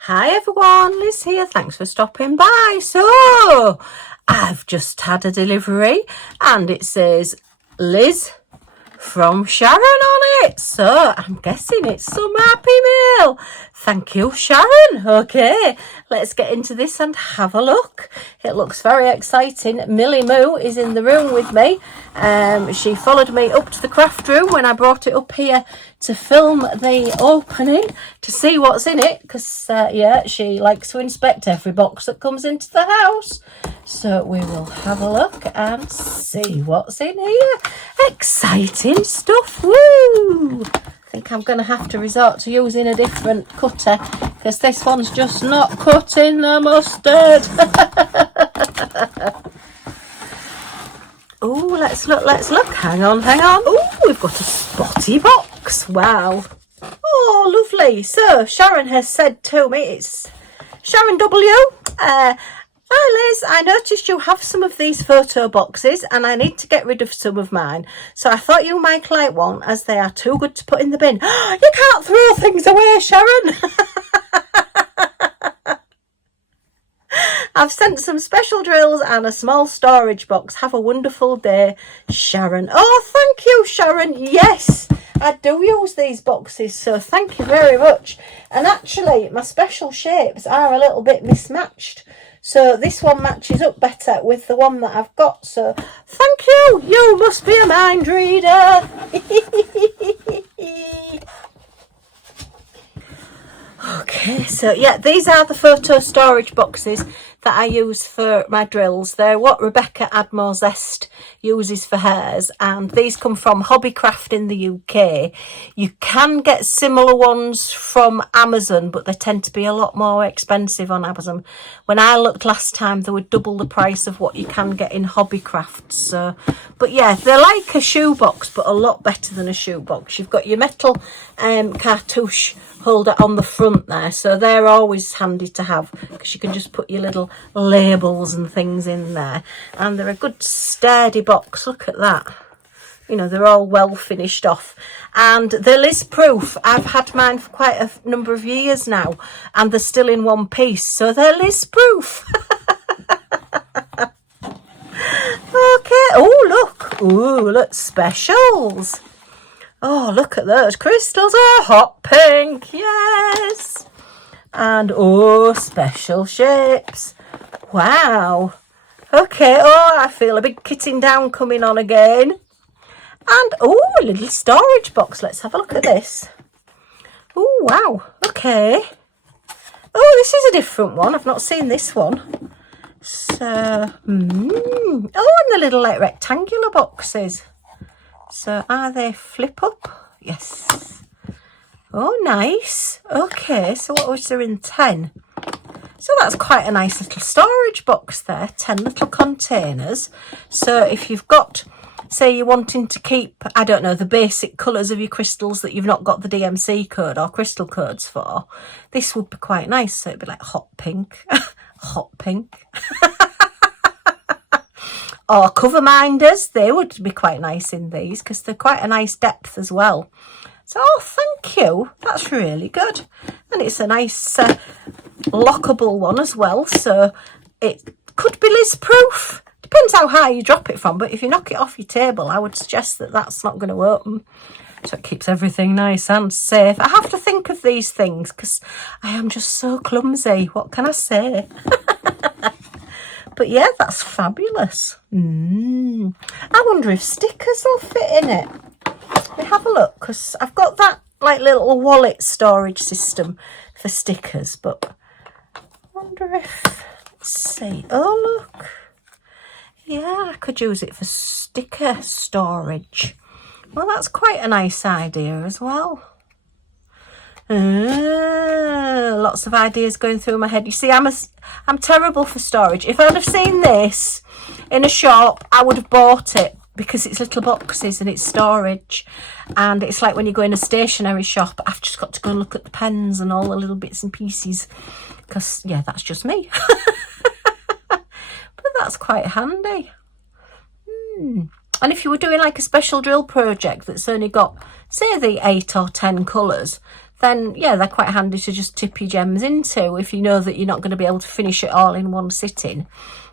Hi everyone, Liz here. Thanks for stopping by. So, I've just had a delivery and it says Liz from Sharon on it. So, I'm guessing it's some happy meal. Thank you, Sharon. Okay, let's get into this and have a look. It looks very exciting. Millie Moo is in the room with me. She followed me up to the craft room when I brought it up here to film the opening to see what's in it, because yeah, she likes to inspect every box that comes into the house. So we will have a look and see what's in here. Exciting stuff. Woo! I think I'm going to have to resort to using a different cutter because this one's just not cutting the mustard. Oh, let's look. Hang on. Oh, we've got a spotty box. Wow. Oh, lovely. So, Sharon has said to me, it's Sharon W. Hi Liz, I noticed you have some of these photo boxes and I need to get rid of some of mine. So I thought you might like one as they are too good to put in the bin. You can't throw things away, Sharon. I've sent some special drills and a small storage box. Have a wonderful day, Sharon. Oh, thank you, Sharon. Yes, I do use these boxes, so thank you very much. And actually, my special shapes are a little bit mismatched. So this one matches up better with the one that I've got. So thank you. You must be a mind reader. Okay, so yeah, these are the photo storage boxes that I use for my drills. They're what Rebecca Admore Zest uses for hers, and these come from Hobbycraft in the UK. You can get similar ones from Amazon, but they tend to be a lot more expensive on Amazon. When I looked last time, they were double the price of what you can get in Hobbycraft. So, but yeah, they're like a shoebox, but a lot better than a shoebox. You've got your metal cartouche holder on the front there, so they're always handy to have because you can just put your little labels and things in there, and they're a good sturdy box. Look at that, you know, they're all well finished off, and they're Liz proof. I've had mine for quite a number of years now and they're still in one piece, so they're Liz proof. Okay, oh look, ooh, look, specials. Oh, look at those crystals. Oh, hot pink. Yes. And oh, special shapes. Wow. Okay. Oh, I feel a big kitting down coming on again. And oh, a little storage box. Let's have a look at this. Oh, wow. Okay. Oh, this is a different one. I've not seen this one. So, oh, and the little like rectangular boxes. So are they flip up? Yes. Oh, nice. Okay, so what was there in 10? So that's quite a nice little storage box there. 10 little containers. So if you've got, say you're wanting to keep, I don't know, the basic colours of your crystals that you've not got the DMC code or crystal codes for, this would be quite nice. So it'd be like hot pink. Hot pink. Or cover minders, they would be quite nice in these because they're quite a nice depth as well. So, oh, thank you. That's really good. And it's a nice lockable one as well. So it could be Liz proof. Depends how high you drop it from. But if you knock it off your table, I would suggest that that's not going to open. So it keeps everything nice and safe. I have to think of these things because I am just so clumsy. What can I say? But yeah, that's fabulous. I wonder if stickers will fit in it. Let me have a look, because I've got that like little wallet storage system for stickers, but I wonder if, let's see. Oh, look. Yeah, I could use it for sticker storage. Well, that's quite a nice idea as well. Lots of ideas going through my head. You see, I'm terrible for storage. If I'd have seen this in a shop, I would have bought it because it's little boxes and it's storage. And it's like when you go in a stationery shop, I've just got to go and look at the pens and all the little bits and pieces because, yeah, that's just me. But that's quite handy. And if you were doing like a special drill project that's only got, say, the 8 or 10 colours, then yeah, they're quite handy to just tip your gems into if you know that you're not going to be able to finish it all in one sitting.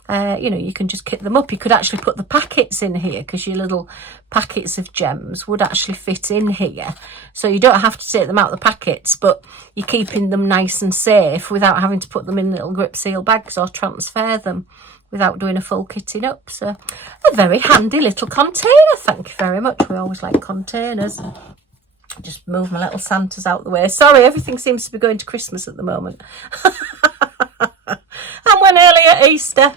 You know, you can just kit them up. You could actually put the packets in here, because your little packets of gems would actually fit in here. So you don't have to take them out the packets, but you're keeping them nice and safe without having to put them in little grip seal bags or transfer them without doing a full kitting up. So a very handy little container. Thank you very much. We always like containers. Just move my little Santas out the way. Sorry, everything seems to be going to Christmas at the moment. And we're nearly at Easter.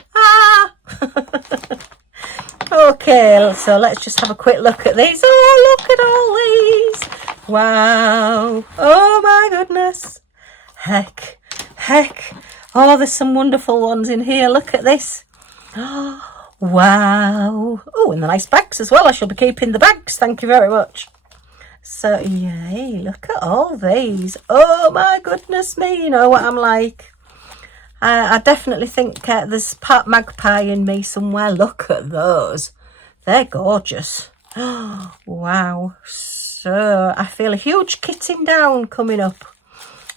Okay, so let's just have a quick look at these. Oh, look at all these. Wow. Oh my goodness. Heck. Oh, there's some wonderful ones in here. Look at this. Oh, wow. Oh, and the nice bags as well. I shall be keeping the bags. Thank you very much. So, yay, look at all these. Oh my goodness me. You know what I'm like. I definitely think there's part magpie in me somewhere. Look at those. They're gorgeous. Oh, wow. So I feel a huge kitting down coming up.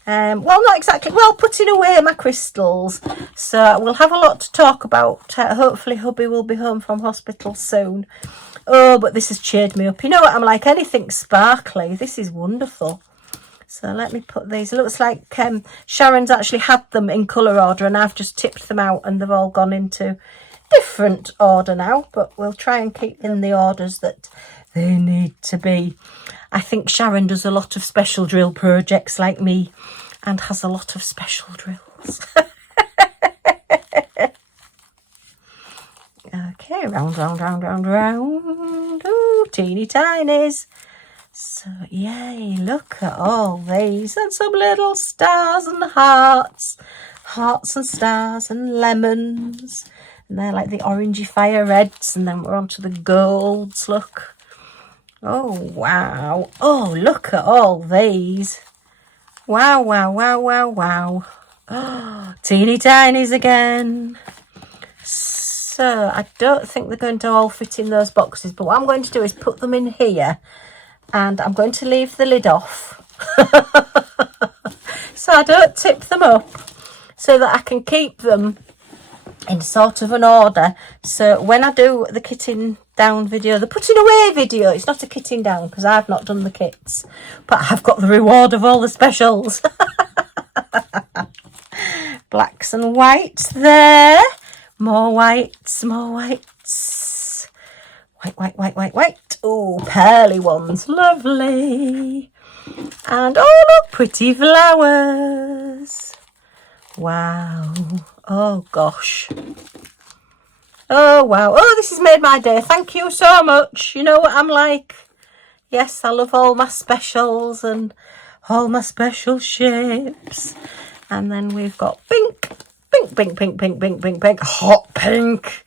Well, not exactly. Well, putting away my crystals. So we'll have a lot to talk about. Hopefully hubby will be home from hospital soon. Oh, but this has cheered me up. You know what I'm like? Anything sparkly. This is wonderful. So let me put these. It looks like Sharon's actually had them in colour order, and I've just tipped them out and they've all gone into different order now. But we'll try and keep in the orders that they need to be. I think Sharon does a lot of special drill projects like me and has a lot of special drills. Okay, round. Ooh, teeny tinies. So, yay, look at all these. And some little stars and hearts. Hearts and stars and lemons. And they're like the orangey fire reds. And then we're on to the golds, look. Oh, wow. Oh, look at all these. Wow. Oh, teeny tinies again. So, I don't think they're going to all fit in those boxes. But what I'm going to do is put them in here. And I'm going to leave the lid off so I don't tip them up, so that I can keep them in sort of an order. So when I do the kitting down video, the putting away video, it's not a kitting down because I've not done the kits, but I've got the reward of all the specials. Blacks and whites there. More whites. White. Oh, pearly ones. Lovely. And oh, look, pretty flowers. Wow. Oh, gosh. Oh, wow. Oh, this has made my day. Thank you so much. You know what I'm like. Yes, I love all my specials and all my special shapes. And then we've got pink. Hot pink.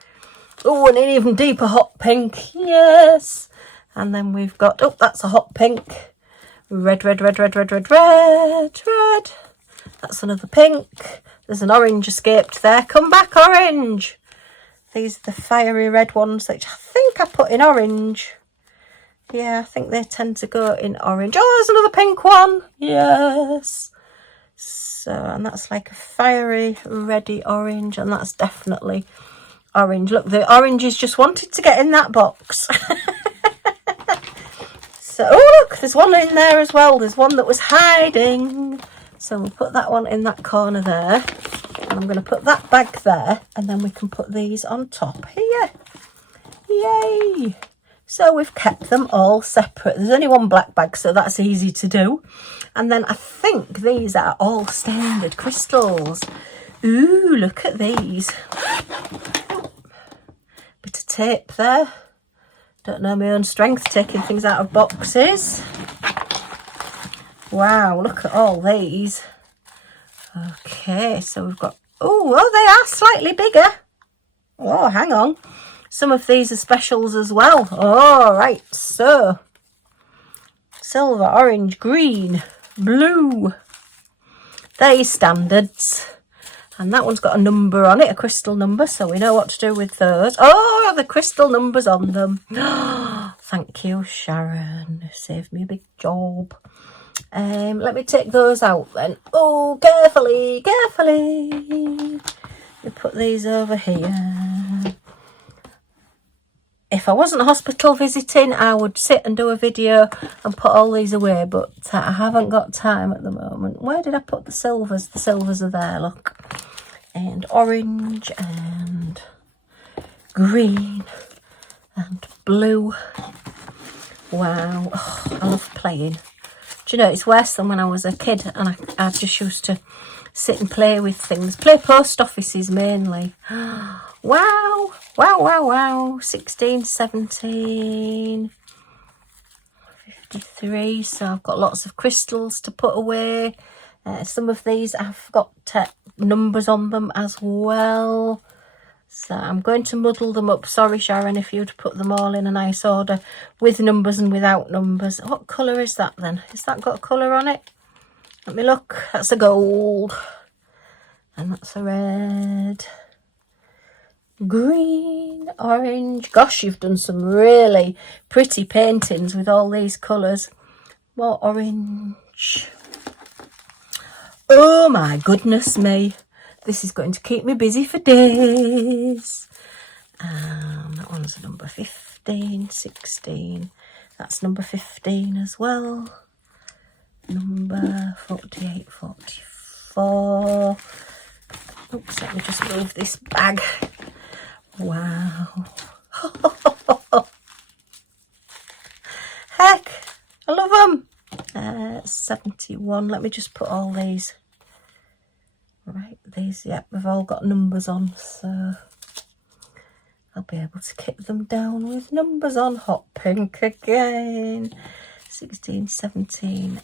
Oh, and an even deeper hot pink. Yes. And then we've got, oh, that's a hot pink. Red. That's another pink. There's an orange escaped there. Come back, orange. These are the fiery red ones, which I think I put in orange. Yeah, I think they tend to go in orange. Oh, there's another pink one. Yes. So, and that's like a fiery, reddy orange. And that's definitely orange. Look, the oranges just wanted to get in that box. So, oh look, there's one in there as well. There's one that was hiding. So we'll put that one in that corner there. And I'm going to put that bag there. And then we can put these on top here. Yay! So we've kept them all separate. There's only one black bag, so that's easy to do. And then I think these are all standard crystals. Ooh, look at these. Bit of tape there. Don't know my own strength taking things out of boxes. Wow, look at all these. Okay, so we've got... Oh, they are slightly bigger. Oh, hang on. Some of these are specials as well. All right, so... Silver, orange, green, blue. They're your standards. And that one's got a number on it, a crystal number, so we know what to do with those. Oh, the crystal numbers on them. Thank you, Sharon. You saved me a big job. Let me take those out then. Oh, carefully, carefully. We put these over here. If I wasn't hospital visiting, I would sit and do a video and put all these away, but I haven't got time at the moment. Where did I put the silvers? The silvers are there, look. And orange and green and blue. Wow, oh, I love playing. Do you know, it's worse than when I was a kid and I just used to sit and play with things. Play post offices mainly. Wow, wow, wow, wow. 16, 17, 53. So I've got lots of crystals to put away. Some of these I've got numbers on them as well. So I'm going to muddle them up. Sorry, Sharon, if you'd put them all in a nice order with numbers and without numbers. What colour is that then? Has that got a colour on it? Let me look. That's a gold. And that's a red. Green, orange. Gosh, you've done some really pretty paintings with all these colours. More orange. Oh my goodness me. This is going to keep me busy for days. That one's number 15, 16. That's number 15 as well. Number 48, 44. Oops, let me just move this bag. Wow. Heck, I love them. 71. Let me just put all these. Right, these, yeah, we've all got numbers on, so I'll be able to keep them down with numbers on. Hot pink again. 16, 17,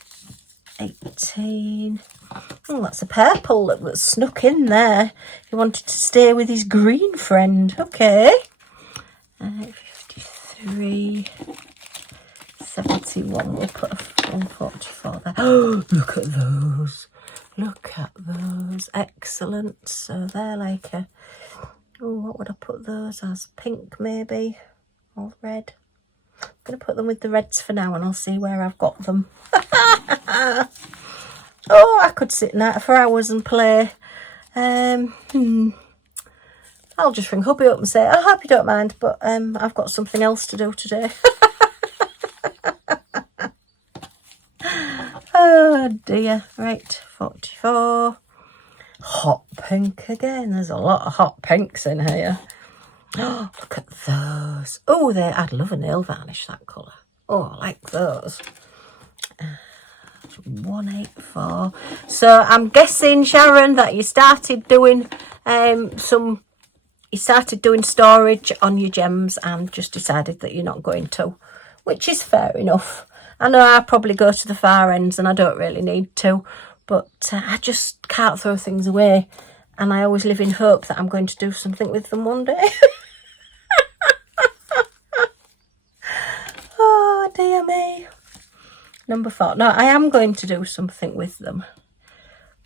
18. Oh, that's a purple that was snuck in there. He wanted to stay with his green friend. Okay. 53, 71. We'll put a 144 there. Oh, look at those. Look at those. Excellent. So they're like a... Oh, what would I put those as? Pink, maybe? Or red? I'm going to put them with the reds for now and I'll see where I've got them. Oh, I could sit in that for hours and play. I'll just ring hubby up and say, I hope you don't mind, but I've got something else to do today. Oh dear. Right, 44. Hot pink again. There's a lot of hot pinks in here. Oh, look at those. Oh, I'd love a nail varnish, that colour. Oh, I like those. 184. So I'm guessing, Sharon, that you started doing storage on your gems and just decided that you're not going to, which is fair enough. I know I probably go to the far ends and I don't really need to, but I just can't throw things away, and I always live in hope that I'm going to do something with them one day. Oh dear me. Number 4. No, I am going to do something with them,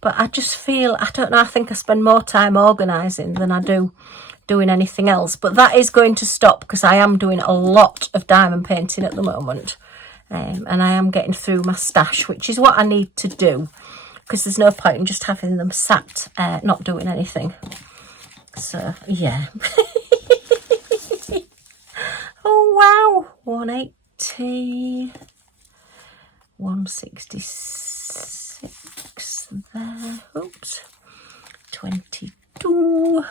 but I just feel, I don't know, I think I spend more time organising than I do doing anything else. But that is going to stop because I am doing a lot of diamond painting at the moment. And I am getting through my stash, which is what I need to do, because there's no point in just having them sat not doing anything. So yeah. Oh wow, 180, 166 there. Oops, 22.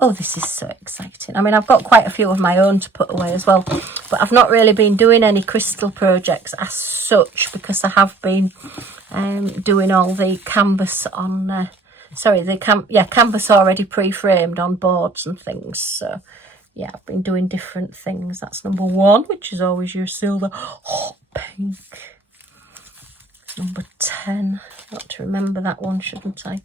Oh, this is so exciting. I mean, I've got quite a few of my own to put away as well, but I've not really been doing any crystal projects as such because I have been doing all the canvas on, canvas already pre-framed on boards and things. So, yeah, I've been doing different things. That's number 1, which is always your silver. Hot pink. Number 10. Got to remember that one, shouldn't I?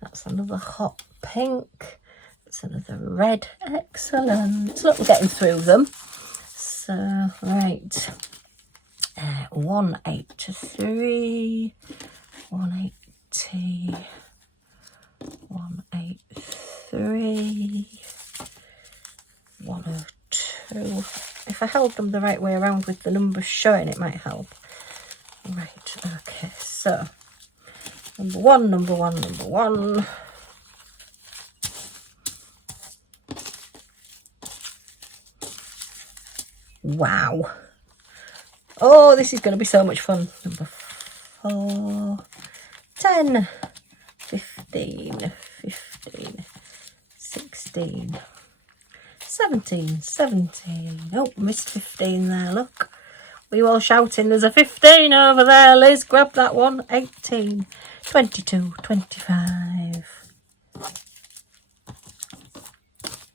That's another hot pink. It's another red. Excellent. Look, we're getting through them. So, right. 183, 180, 183, 102. If I held them the right way around with the numbers showing, it might help. Right, okay, so number one. Wow. Oh, this is going to be so much fun. Number 4, 10, 15, 16, 17. Oh, missed 15 there, look. We were all shouting, there's a 15 over there, Liz. Grab that one. 18, 22, 25,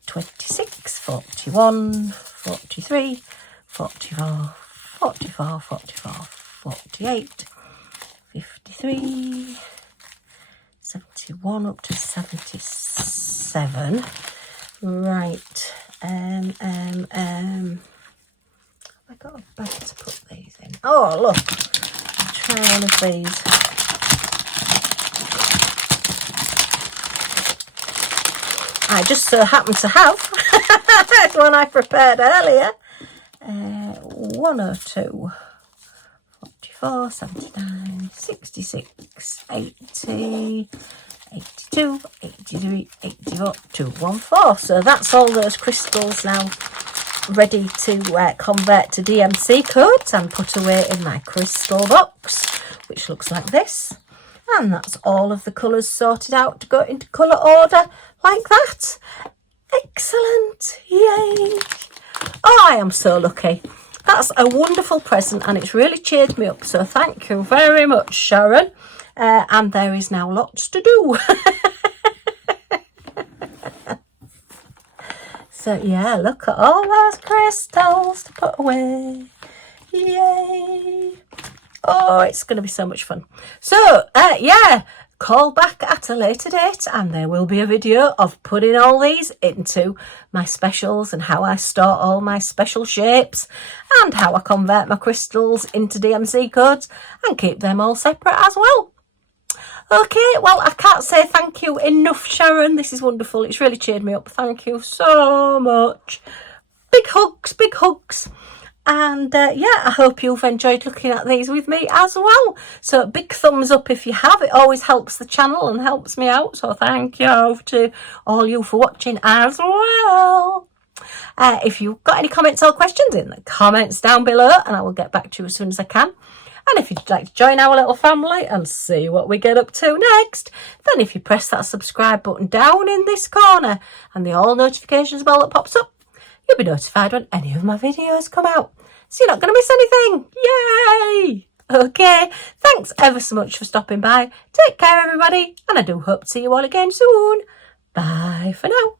26, 41, 43, 44, 48, 53, 71 up to 77. Right. I got a bag to put these in. Oh, look. I'll try one of these. I just so happen to have one I prepared earlier. 102, 44, 79, 66, 80, 82, 83, 84, 214. So that's all those crystals now ready to convert to DMC codes and put away in my crystal box, which looks like this. And that's all of the colours sorted out to go into colour order like that. Excellent. Yay. Oh, I am so lucky. That's a wonderful present and it's really cheered me up. So thank you very much, Sharon. And there is now lots to do. So yeah, look at all those crystals to put away. Yay. Oh, it's going to be so much fun. So yeah, call back at a later date and there will be a video of putting all these into my specials and how I store all my special shapes and how I convert my crystals into DMC codes and keep them all separate as well. Okay, well, I can't say thank you enough, Sharon. This is wonderful. It's really cheered me up. Thank you so much. Big hugs, big hugs. And yeah, I hope you've enjoyed looking at these with me as well. So big thumbs up if you have. It always helps the channel and helps me out. So thank you to all you for watching as well. If you've got any comments or questions, in the comments down below and I will get back to you as soon as I can. And if you'd like to join our little family and see what we get up to next, then if you press that subscribe button down in this corner and the all notifications bell that pops up, you'll be notified when any of my videos come out. So you're not going to miss anything. Yay! Okay, thanks ever so much for stopping by. Take care, everybody, and I do hope to see you all again soon. Bye for now.